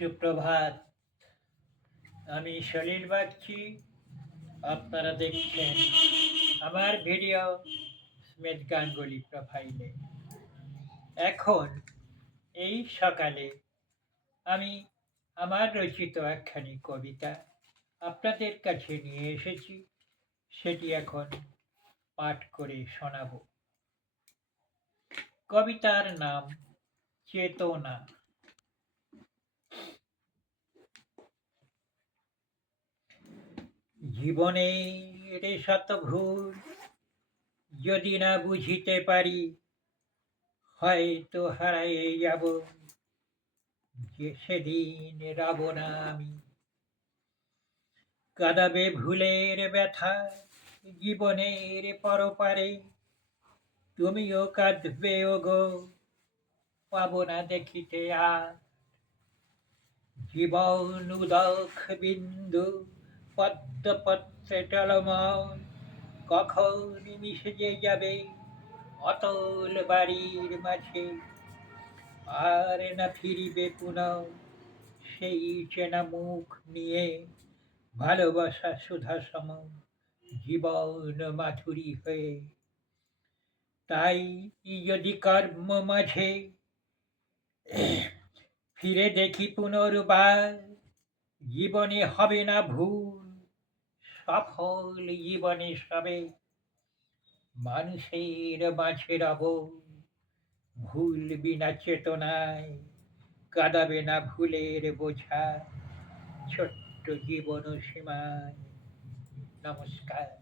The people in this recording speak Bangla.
সুপ্রভাত। আমি সলিল বাগচি। আপনারা দেখছেন আমার ভিডিও স্মিথ গাঙ্গুলি প্রোফাইলে। এখন এই সকালে আমি আমার রচিত একখানি কবিতা আপনাদের কাছে নিয়ে এসেছি। সেটি এখন পাঠ করে শোনাব। কবিতার নাম চেতনা। জীবনের শত ভুল যদি না বুঝিতে পারি, হয়তো হারাইয়ে যাব যে সেদিন রব না আমি। কাঁদাবে ভুলের ব্যথা জীবনের পরপারে, তুমিও কাঁদবে ওগো, পাব না দেখিতে আর। জীবন উদক বিন্দু পদ্ম পত্রে টলমল, কখন মিশে যে যাবে অতল বাড়ির মাঝে। আর না ফিরিবে পুনঃ সেই চেনা মুখ নিয়ে, ভালোবাসা সুধা সম জীবন মাধুরী হয়ে। তাই যদি কর্ম মাঝে ফিরে দেখি পুনর্বার, জীবনে হবে না ভুল, সফল জীবনে সবে মানুষের মাঝে রব। ভুলবি না চেতনায়, কাঁদাবে না ভুলের বোঝা ছোট্ট জীবন সীমায়। নমস্কার।